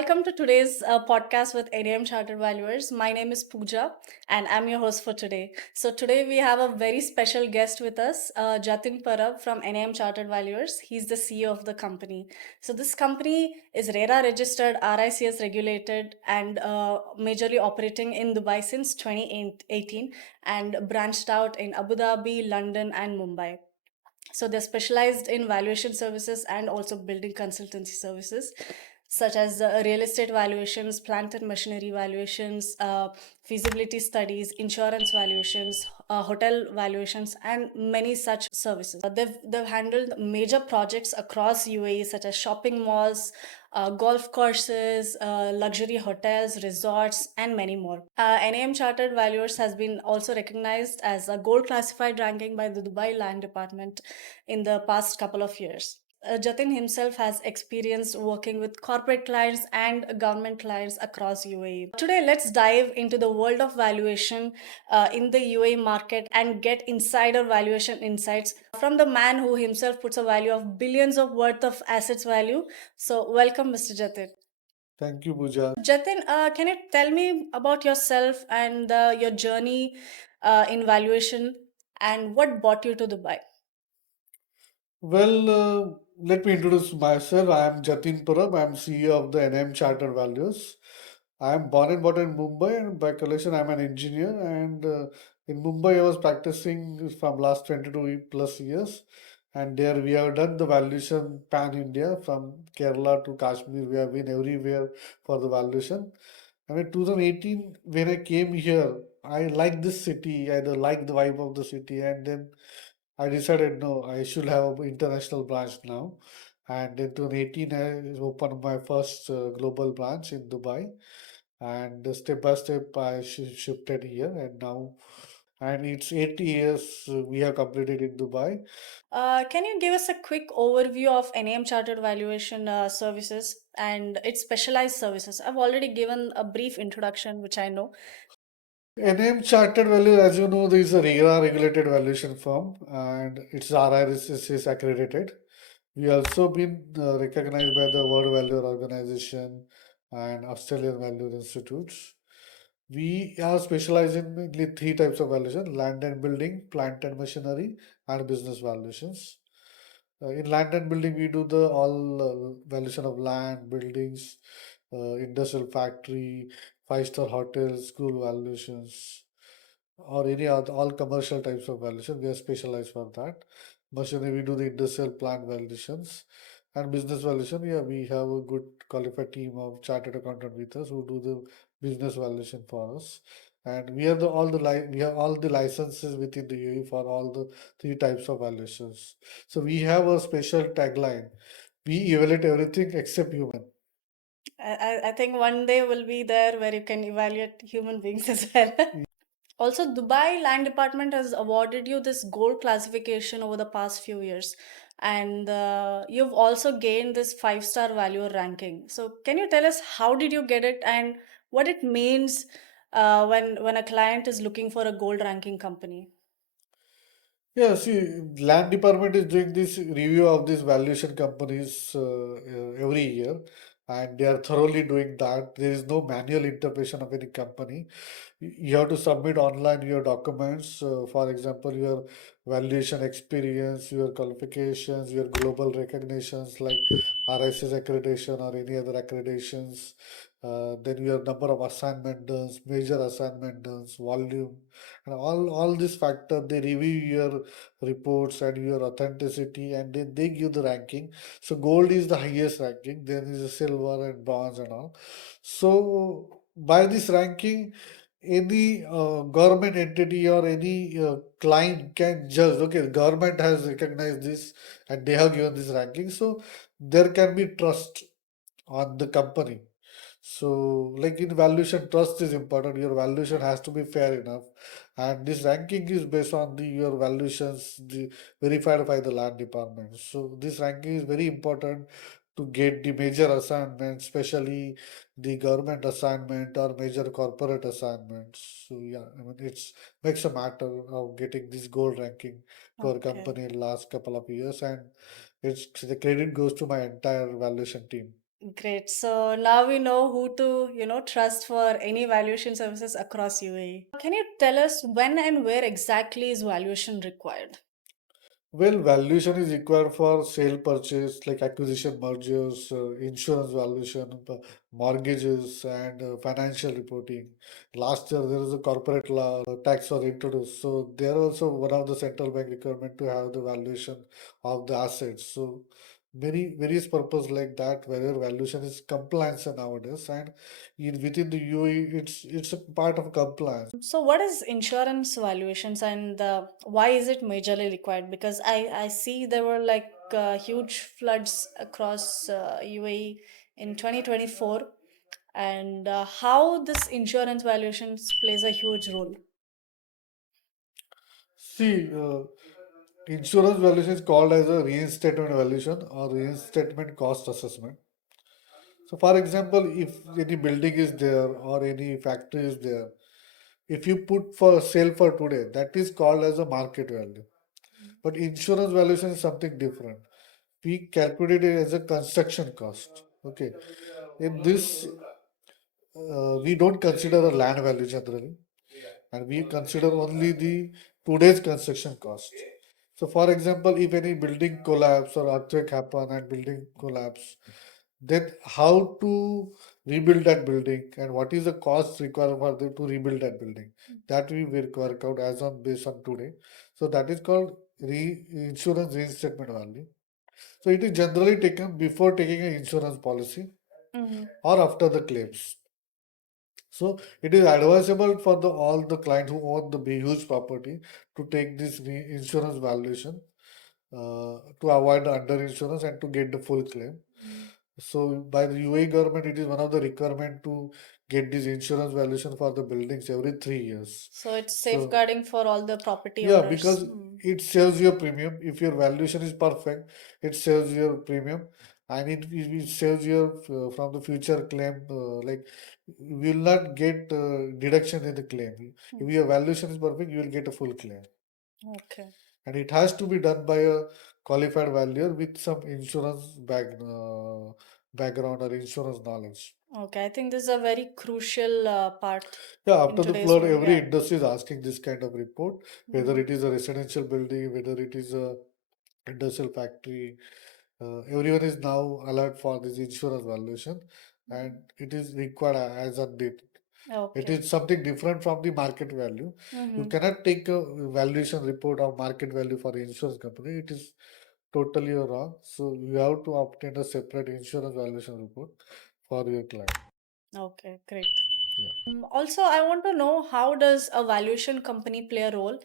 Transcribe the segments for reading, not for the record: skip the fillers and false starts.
welcome to today's podcast with NAM Chartered Valuers. My name is Pooja, and I'm your host for today. So, today we have a very special guest with us, Jatin Parab from NAM Chartered Valuers. He's the CEO of the company. So, this company is RERA registered, RICS regulated, and majorly operating in Dubai since 2018 and branched out in Abu Dhabi, London, and Mumbai. So they're specialized in valuation services and also building consultancy services, such as real estate valuations, plant and machinery valuations, feasibility studies, insurance valuations, hotel valuations, and many such services. They've handled major projects across UAE, such as shopping malls, golf courses, luxury hotels, resorts, and many more. NAM Chartered Valuers has been also recognized as a gold classified ranking by the Dubai Land Department in the past couple of years. Jatin himself has experience working with corporate clients and government clients across UAE. Today, let's dive into the world of valuation in the UAE market and get insider valuation insights from the man who himself puts a value of billions of worth of assets value. So, welcome, Mr. Jatin. Thank you, Pooja. Jatin, can you tell me about yourself and your journey in valuation and what brought you to Dubai? Well, let me introduce myself. I am Jatin Parab. I am CEO of the NM Chartered Values. I am born and brought in Mumbai, and by collection, I am an engineer. And in Mumbai, I was practicing from last 22 plus years. And there we have done the valuation pan India from Kerala to Kashmir. We have been everywhere for the valuation. And in 2018, when I came here, I liked this city. I liked the vibe of the city, and then I decided no, I should have an international branch now. And in 2018, I opened my first global branch in Dubai. And step by step, I shifted here, and now, and it's 80 years we have completed in Dubai. Can you give us a quick overview of NAM Chartered Valuation Services and its specialized services? I've already given a brief introduction, which I know. NM Chartered Value, as you know, there is a RERA regulated valuation firm, and it's RISS accredited. We also been recognized by the World Value Organization and Australian Value Institutes. We are specialized in mainly three types of valuation: land and building, plant and machinery, and business valuations. In land and building, we do the all valuation of land, buildings, industrial factory, five-star hotels, school valuations, or any other all commercial types of valuation. We are specialized for that. Machinery, we do the industrial plant valuations. And business valuation, yeah, we have a good qualified team of chartered accountant with us who do the business valuation for us. And we have we have all the licenses within the UAE for all the three types of valuations. So we have a special tagline. We evaluate everything except human. I think one day will be there where you can evaluate human beings as well. Also, Dubai Land Department has awarded you this gold classification over the past few years, and you've also gained this five-star valuer ranking. So, can you tell us how did you get it and what it means when a client is looking for a gold ranking company? Yeah, see, land department is doing this review of these valuation companies every year, and they are thoroughly doing that. There is no manual intervention of any company. You have to submit online your documents, for example, your valuation experience, your qualifications, your global recognitions like RICS accreditation or any other accreditations. Then your number of assignment done, major assignment done, volume, and all these factors they review your reports and your authenticity, and then they give the ranking. So gold is the highest ranking, then is the silver and bronze and all. So by this ranking, any government entity or any client can judge, okay, the government has recognized this and they have given this ranking, so there can be trust on the company. So, like in valuation, trust is important. Your valuation has to be fair enough, and this ranking is based on your valuations verified by the land department. So, this ranking is very important to get the major assignment, especially the government assignment or major corporate assignments. So, yeah, I mean, it's makes a matter of getting this gold ranking to our Okay. company in last couple of years, and it's the credit goes to my entire valuation team. Great. So now we know who to, trust for any valuation services across UAE. Can you tell us when and where exactly is valuation required? Well, valuation is required for sale purchase, like acquisition, mergers, insurance valuation, mortgages, and financial reporting. Last year, there was a corporate law, tax was introduced. So, they are also one of the central bank requirement to have the valuation of the assets. So, many various purpose like that, where valuation is compliance nowadays, and within the UAE, it's a part of compliance. So what is insurance valuations and why is it majorly required? Because I see there were like huge floods across UAE in 2024 and how this insurance valuations plays a huge role. See, insurance valuation is called as a reinstatement valuation or reinstatement cost assessment. So, for example, if any building is there or any factory is there, if you put for sale for today, that is called as a market value. But insurance valuation is something different. We calculate it as a construction cost. Okay. In this, we don't consider a land value generally, and we consider only the today's construction cost. So, for example, if any building collapse or earthquake happen and building collapse, then how to rebuild that building and what is the cost required for them to rebuild that building, that we will work out as on based on today. So that is called insurance reinstatement value. So it is generally taken before taking an insurance policy Mm-hmm. or after the claims. So it is advisable for the all the clients who own the huge property to take this insurance valuation to avoid the under insurance and to get the full claim. So by the UAE government, it is one of the requirement to get this insurance valuation for the buildings every 3 years. So it's So safeguarding for all the property yeah, owners. because it saves your premium. If your valuation is perfect, it saves your premium, and it saves your from the future claim. Like you will not get deduction in the claim. If your valuation is perfect, you will get a full claim, Okay. and it has to be done by a qualified valuer with some insurance background or insurance knowledge. Okay. I think this is a very crucial part Yeah, in after the today's flood, world. every Yeah. industry is asking this kind of report, whether it is a residential building, whether it is a industrial factory. Everyone is now alert for this insurance valuation, and it is required as on date. It Okay. is something different from the market value. You Mm-hmm. cannot take a valuation report of market value for the insurance company. It is totally wrong. So you have to obtain a separate insurance valuation report for your client. Okay, great. Yeah. Also, I want to know how does a valuation company play a role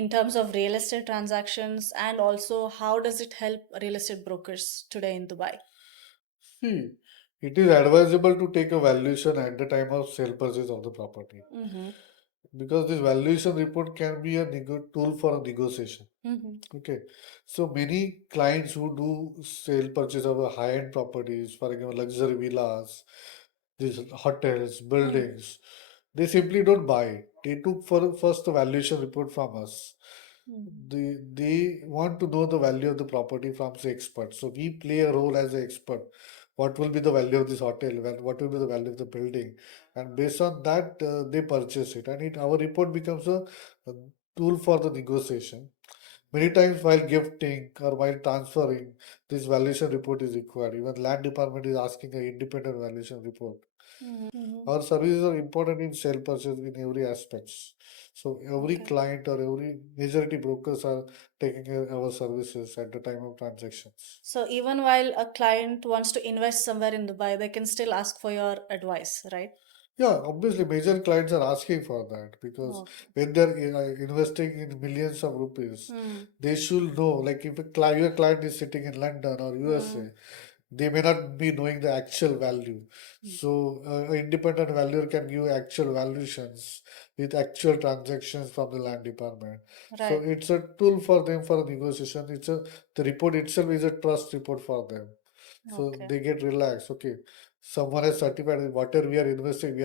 in terms of real estate transactions, and also how does it help real estate brokers today in Dubai? See, it is advisable to take a valuation at the time of sale purchase of the property Mm-hmm. because this valuation report can be a tool for a negotiation. Mm-hmm. Okay, so many clients who do sale purchase of a high-end properties, for example, luxury villas, these hotels, buildings, they simply don't buy it. They took for first the valuation report from us. They want to know the value of the property from the expert. So we play a role as an expert. What will be the value of this hotel? What will be the value of the building? And based on that, they purchase it, and our report becomes a tool for the negotiation. Many times while gifting or while transferring, this valuation report is required. Even land department is asking an independent valuation report. Mm-hmm. Our services are important in sale purchase in every aspects. So every Okay. client or every majority brokers are taking our services at the time of transactions. So even while a client wants to invest somewhere in Dubai, they can still ask for your advice, right? Yeah, obviously, major clients are asking for that because Okay. when they're investing in millions of rupees, Mm. they should know. Like if your client is sitting in London or USA, Mm. they may not be knowing the actual value. So, an independent valuer can give actual valuations with actual transactions from the land department. So, Right. it's a tool for them for negotiation. The report itself is a trust report for them. So Okay. they get relaxed. Okay, someone has certified that whatever we are investing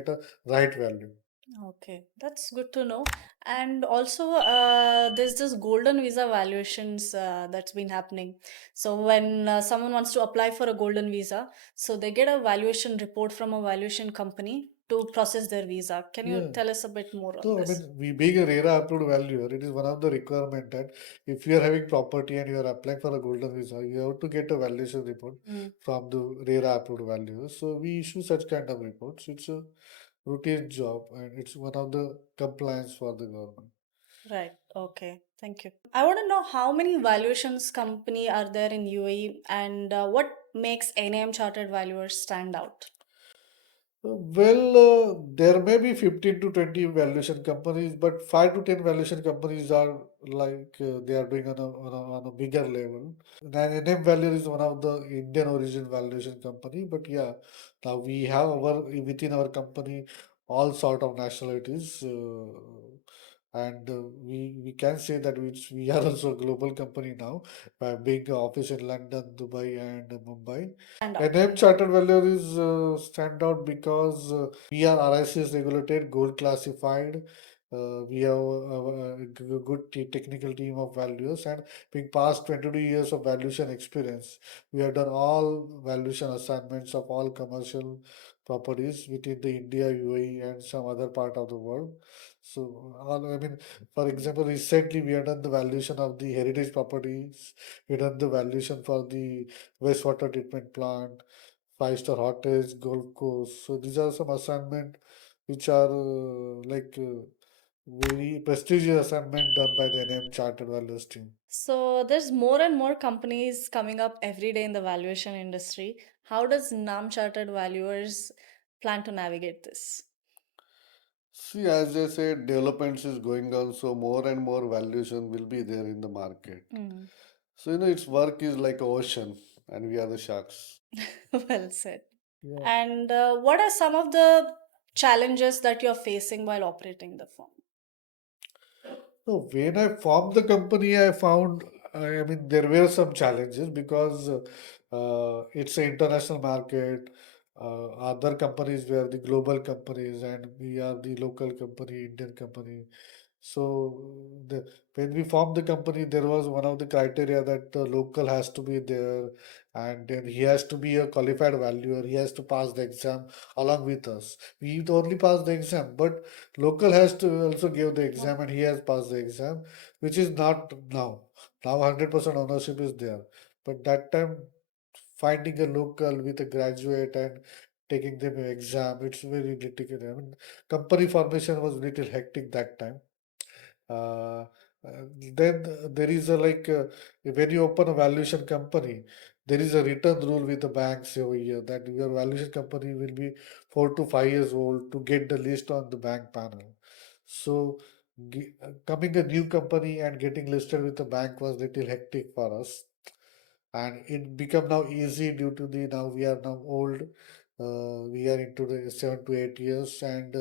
at a right value. Okay, that's good to know. And also, there's this golden visa valuations that's been happening. So when someone wants to apply for a golden visa, so they get a valuation report from a valuation company to process their visa. Can you Yeah. tell us a bit more on So, I this? mean, we being a RERA approved valuer, it is one of the requirement that if you are having property and you are applying for a golden visa, you have to get a valuation report Mm, from the RERA approved valuer. So we issue such kind of reports. It's a routine job and it's one of the compliance for the government. right. Okay. Thank you. I want to know how many valuations company are there in UAE and what makes NAM Chartered Valuers stand out? There may be 15 to 20 valuation companies, but 5 to 10 valuation companies are like they are doing on a bigger level. Then NM Value is one of the Indian origin valuation company, but yeah, now we have our within our company all sort of nationalities, and we can say that we are also a global company now, by being office in London, Dubai, and Mumbai. Stand out. NM Chartered Value is stand out because we are RICS regulated, gold classified. We have a good technical team of valuers, and being past 22 years of valuation experience, we have done all valuation assignments of all commercial properties within the India, UAE, and some other part of the world. So, I mean, for example, recently we have done the valuation of the heritage properties. We have done the valuation for the wastewater treatment plant, five-star hotels, Gold Coast. So these are some assignment which are very prestigious assignment done by the NM Chartered Valuers team. So there's more and more companies coming up every day in the valuation industry. How does NAM Chartered Valuers plan to navigate this? See, as I said, developments is going on, so more and more valuation will be there in the market. Mm. So, its work is like ocean, and we are the sharks. Well said. Yeah. And what are some of the challenges that you're facing while operating the firm? So when I formed the company, I found, I mean, there were some challenges because it's an international market. Other companies were the global companies, and we are the local company, Indian company. So the, when we formed the company, there was one of the criteria that the local has to be there, and then he has to be a qualified valuer. He has to pass the exam along with us. We only pass the exam, but local has to also give the Wow. exam, and he has passed the exam, which is not now. Now 100% ownership is there, but that time finding a local with a graduate and taking them an exam, it's very difficult. I mean, company formation was little hectic that time. Uh, then there is a when you open a valuation company, there is a written rule with the banks over here that your valuation company will be 4 to 5 years old to get the list on the bank panel. So coming a new company and getting listed with the bank was little hectic for us, and it become now easy due to the now we are now old. We are into the 7 to 8 years, and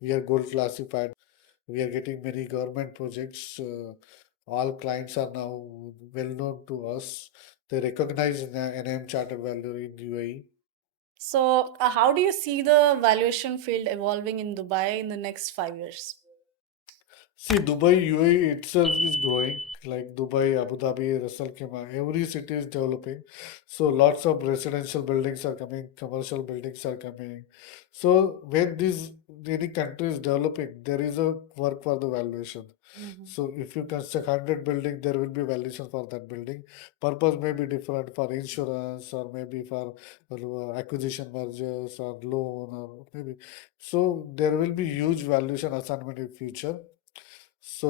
we are gold classified. We are getting many government projects. All clients are now well known to us. They recognize NM Chartered Value in UAE. So, how do you see the valuation field evolving in Dubai in the next 5 years? See, Dubai, UAE itself is growing. Like Dubai, Abu Dhabi, Ras Al Khaimah, every city is developing. So lots of residential buildings are coming, commercial buildings are coming. So when this any country is developing, there is a work for the valuation. Mhm. So if you construct 100 building, there will be valuation for that building. Purpose may be different for insurance or maybe for acquisition mergers or loan or maybe. So there will be huge valuation assignment in future. So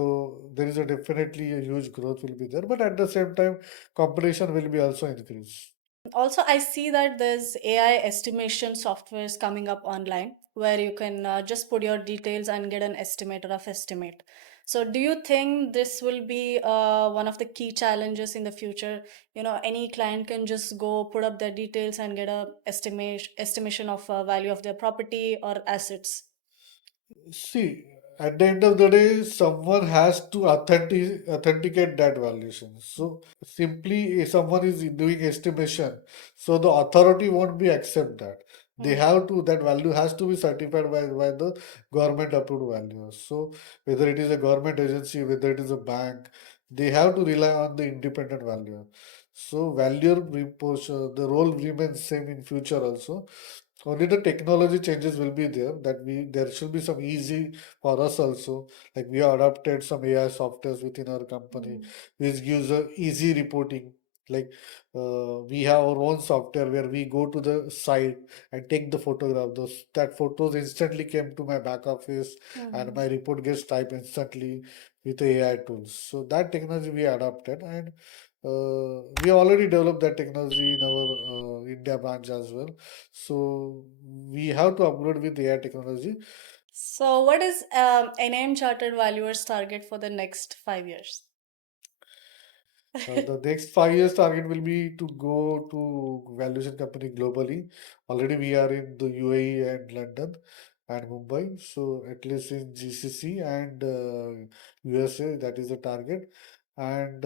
there is a definitely a huge growth will be there, but at the same time, competition will be also increase. Also, I see that there's AI estimation softwares coming up online where you can just put your details and get an estimator of estimate. So, do you think this will be one of the key challenges in the future? You know, any client can just go put up their details and get a estimation of value of their property or assets. See, at the end of the day, someone has to authenticate that valuation. So simply if someone is doing estimation, so the authority won't be accept that. They have to, that value has to be certified by the government approved valuers. So whether it is a government agency, whether it is a bank, they have to rely on the independent valuer. So valuer repos, the role remains same in future also. Only the technology changes will be there, that we there should be some easy for us also. Like we have adopted some AI softwares within our company, which gives a easy reporting. Like we have our own software where we go to the site and take the photograph. Those that photos instantly came to my back office, and my report gets typed instantly with the AI tools. So that technology we adopted, and we already developed that technology in our India branch as well. So we have to upgrade with AI technology. So, what is NAM Chartered Valuers target for the next 5 years? The next 5 years target will be to go to valuation company globally. Already we are in the UAE and London and Mumbai. So at least in GCC and USA, that is the target. And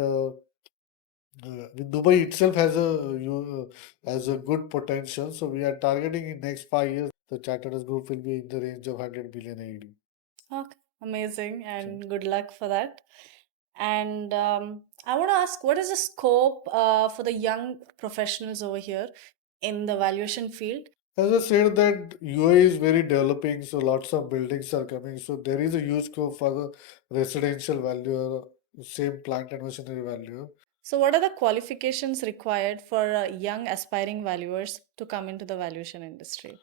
Dubai itself has a good potential. So we are targeting in next 5 years, the Chartered Group will be in the range of 100 billion AED. Okay, amazing, Thank and good luck for that. And I want to ask, what is the scope for the young professionals over here in the valuation field? As I said that UAE is very developing, so lots of buildings are coming. So there is a huge scope for the residential value, same plant and machinery value. So, what are the qualifications required for young aspiring valuers to come into the valuation industry?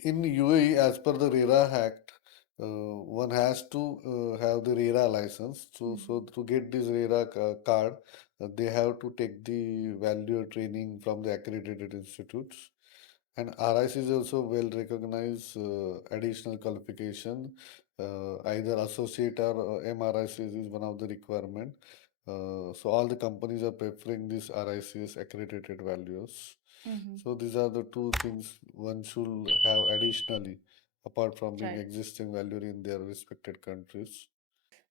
In UAE, as per the RERA Act, one has to have the RERA license. So to get this RERA card, they have to take the value training from the accredited institutes. And RIC is also well recognized additional qualification. Either associate or MRICs is one of the requirement. So all the companies are preferring these RICS accredited values. Mm-hmm. So these are the two things one should have additionally, apart from being Right. existing value in their respected countries.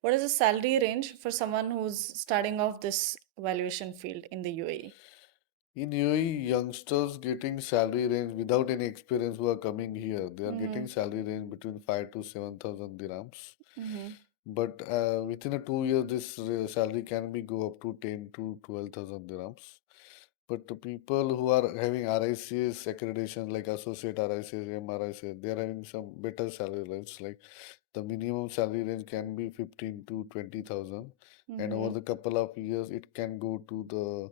What is the salary range for someone who's starting off this valuation field in the UAE? In UAE, youngsters getting salary range without any experience who are coming here, they are Mm-hmm. getting salary range between 5 to 7,000 dirhams. Mm-hmm. But within a 2 years, this salary can be go up to 10 to 12,000 dirhams. But the people who are having RICS accreditation like associate RICS, MRICS, they are having some better salary range. Like the minimum salary range can be 15 to 20,000, and over Mm-hmm. the couple of years, it can go to the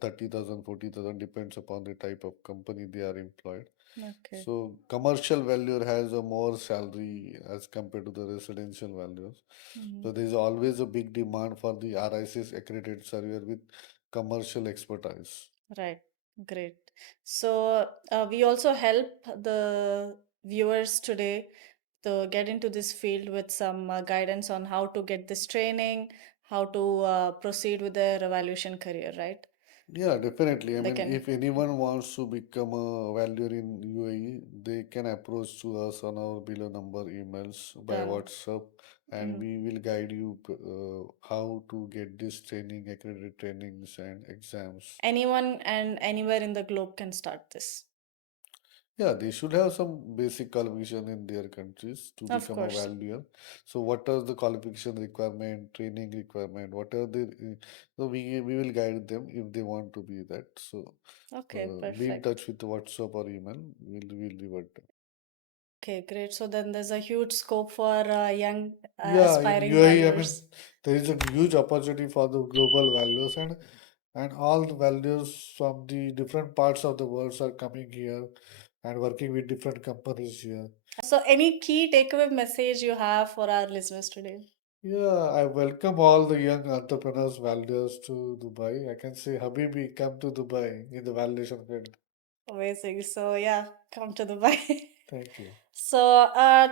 30,000, 40,000, depends upon the type of company they are employed. Okay. So commercial value has a more salary as compared to the residential values. Mm-hmm. So there is always a big demand for the RICS accredited surveyor with commercial expertise. Right. Great. So we also help the viewers today to get into this field with some guidance on how to get this training, how to proceed with their evaluation career, right? Yeah, definitely. I They mean, can. if anyone wants to become a valuer in UAE, they can approach to us on our below number emails by Done. WhatsApp, and Mhm. we will guide you how to get this training, accredited trainings and exams. Anyone and anywhere in the globe can start this. Yeah, they should have some basic qualification in their countries to Of become a course. valuer. So, what are the qualification requirement, training requirement? What are the so we will guide them if they want to be that. So, Okay, be in perfect. touch with the WhatsApp or email. We'll revert them. Okay, great. So then there's a huge scope for young Yeah, in aspiring UAE, I mean, valuers. there is a huge opportunity for the global values, and all the values from the different parts of the world are coming here and working with different companies here. So any key takeaway message you have for our listeners today? Yeah, I welcome all the young entrepreneurs, valuers to Dubai. I can say, Habibi, come to Dubai in the validation field. Amazing. So yeah, come to Dubai. Thank you. So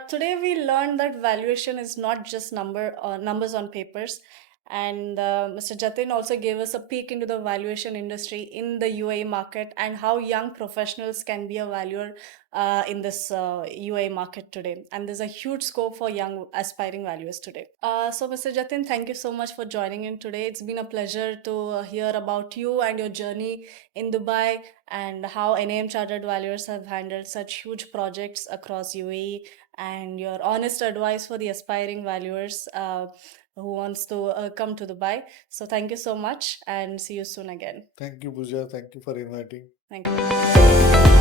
today we learned that valuation is not just numbers on papers. And Mr. Jatin also gave us a peek into the valuation industry in the UAE market and how young professionals can be a valuer in this UAE market today. And there's a huge scope for young aspiring valuers today. So, Mr. Jatin, thank you so much for joining in today. It's been a pleasure to hear about you and your journey in Dubai and how NAM Chartered Valuers have handled such huge projects across UAE and your honest advice for the aspiring valuers who wants to come to Dubai. So thank you so much and see you soon again. Thank you, Pooja. Thank you for inviting. Thank you.